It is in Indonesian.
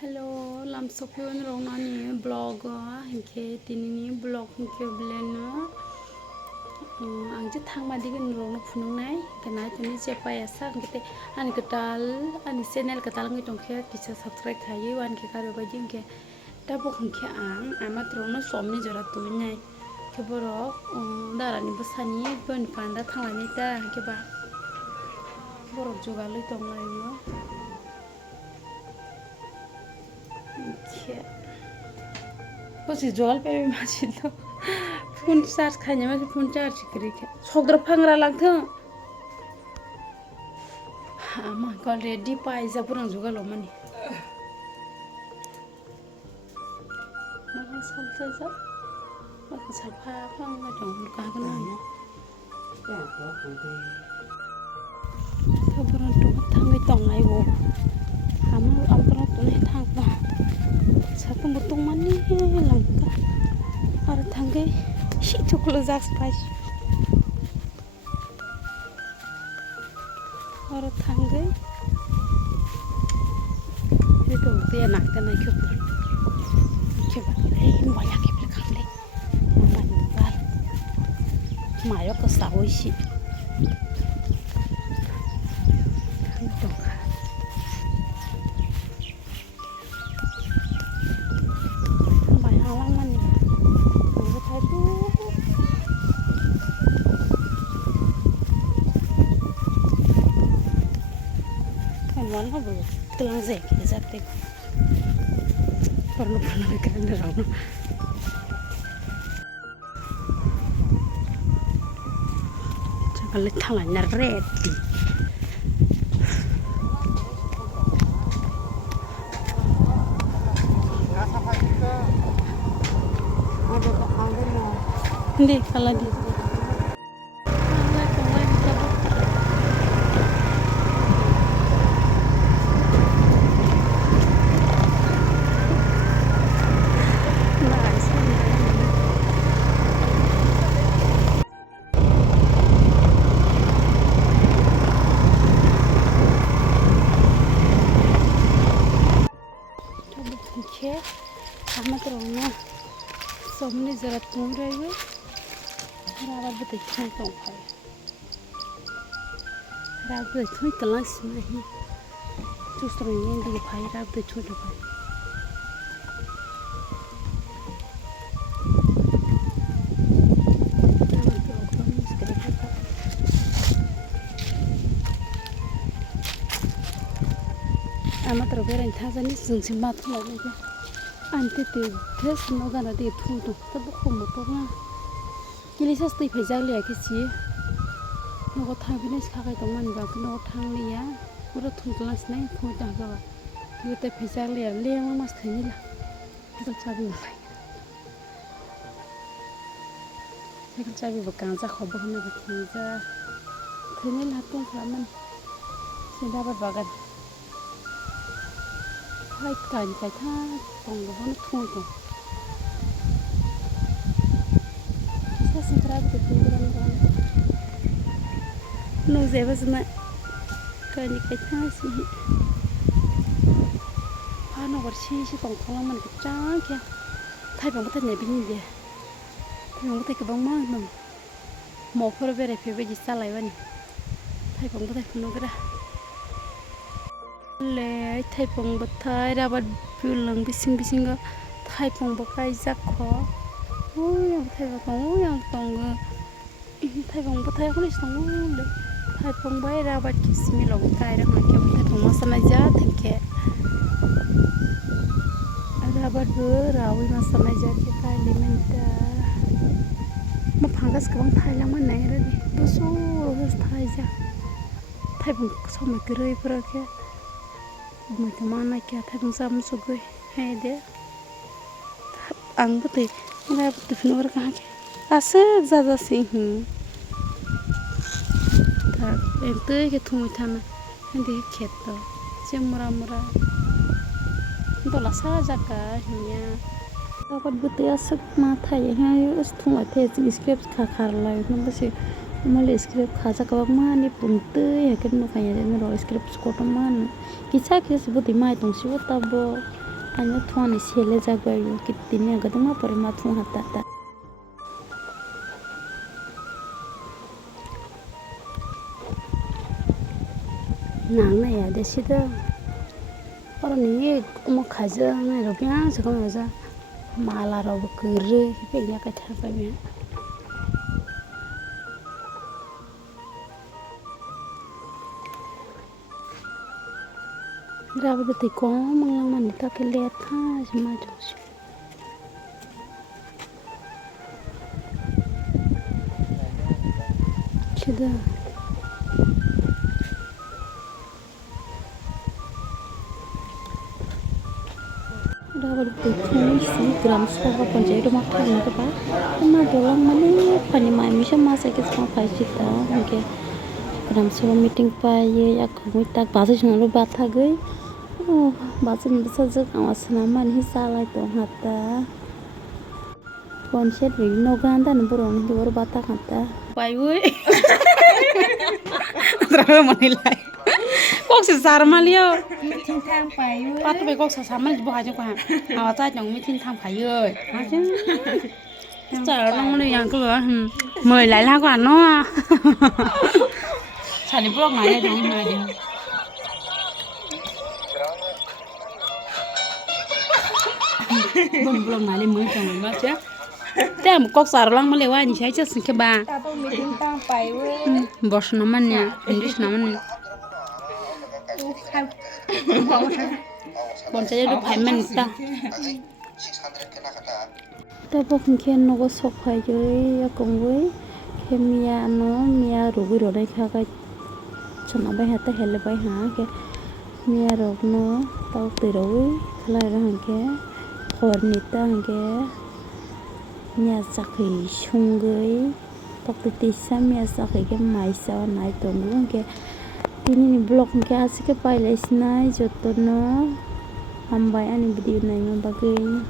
Hello, làm số phiên rồi nó nhé blog hình cái tin nhé blog hình cái blend nó ang just thang mà đi cái rồi nó phun này cái này tụi mình siapa ya sang cái anh cái tal anh channel cái tal người trong kia kisah subscribe khai anh cái karo cái gì cái đã bốc hình cái ang mà rồi nó xóm này giờ tụi này cái bữa đó đã là những bữa sáng nhé bên phản đã thang lại này ta cái bà bữa đó juga lấy tông lại nữa Pasti jual pe masih tu. Phone charge khanya masih phone charge kiri ke. Sogdra phangra langthang. Ama kal ready paisa purang juga lo mani. Maka salsa sa. Maka salpa phang ma dong ka kana. Purang tu thang ngai tong ngai wo. Am purang tu nai thang pa. Satu mutung mani langka. Ara thangai shi chuklo jak spice. Ara thangai itu dia nak kena coba moya ke belakang le mama ngal mayo ke sawi shi Wan ha bro telang zek jate perlu keren rau cakal thalan na red ndi kala di Amat rongnya, somni zarat pun raya, rawa betul cang tong kaya, rawa betul kelang semahi, justru ini dia kaya rawa betul kaya. Amat roberan thazani sungsi matu lagi. Ante te tes no gana de thudu tabu khomo ponga kilisa stui phejak le akisi no ko thangine khakai to man ba no thang liya pura thunglas nai thu ta ga ki te phejak le leng mas thani la to chabi lai sekal chabi ba kan za khob khone ba khiza thani la tung khaman sinda ba bagan hai kan kai tha tong lo nó thui to sa sintra de program dan no zeba zna kan kai tha si ha no war chi tong kholang man ka cha kya thai bang ta ne bin de thai bang ta ka bang ma no mo phor bere phe be ji sa lai wani thai bang ta no gra le thai pong ba thai ra ba pulang bising ga thai pong ba kai jak kho yang thai ba kong yang tong thai pong ba thai khone song le thai pong ba ra ba kismi lo kai ra ma ke thai pong ma sana ja theke ra ba bu ra wi ma sana ja ke kai le men ta ma phangas ka bang thai la ma nai ra di to so ro thai ja thai pong so ma grei pra ke mui ta mana kya tha bang sam so goi hai de ang bute ra bute finor ka ke ase za si ta ente ke thumi thana ende khet to chemura mura to la sa ja ka hiya ta bute asuk ma thai ha us thunga the script kha khar lai no basi mole script khaja ka ma ni punte ya ken no kaya de no script skoto man kicha ke sebuti mai tong sibo tabo Anya tuan ni sele jagbayu kitini agada ma pare ma tuan hatta ta nang na ya de sida orang ni mo khaja na ro pyang sa ko sa mala ro kure pe ya ka tha pa me Grabe ti ko mang man ta ke le tha ma jo Sudah. Udah berpikir sih gram sekolah penjahit rumah tangga ke pak, cuma doang mana pani mai bisa masa kita sama pajita, mungkin gram sekolah meeting payah, aku minta bahasa cuma lu batha gue, bahasa Indonesia je kawas nama nih salah itu hatta, konsep ini noganda nomor orang baru batha hatta, payah, terlalu menilai. Kok sesar malio meeting thang payu patไป kok sesar mal bo haja ko ha awa ta jong meeting thang phai ơi ha chứ sợ nó nó yang cơ mời lại la quả nó sao đi blog này thì mời đi bom blog này mời chồng mình mà chứแต่một kok sar lang male wa ni sai just ke ba ta to meeting thang payu bos naman ya English naman bon saya du phai man ta ta bo khen no go sok phai joi ya kong goi khemia no mia ru gu ro dai kha ka chana bai ha ta hele bai ha ke mia ro no tau ti ro khlai ra han ke khor ni ta han ke mia sakhi chung goi tok ti sa mia sakhi ke mai sa nai tong gu ke ini blog ke asik ke pai lesnai jotono ambai ani video nai bagai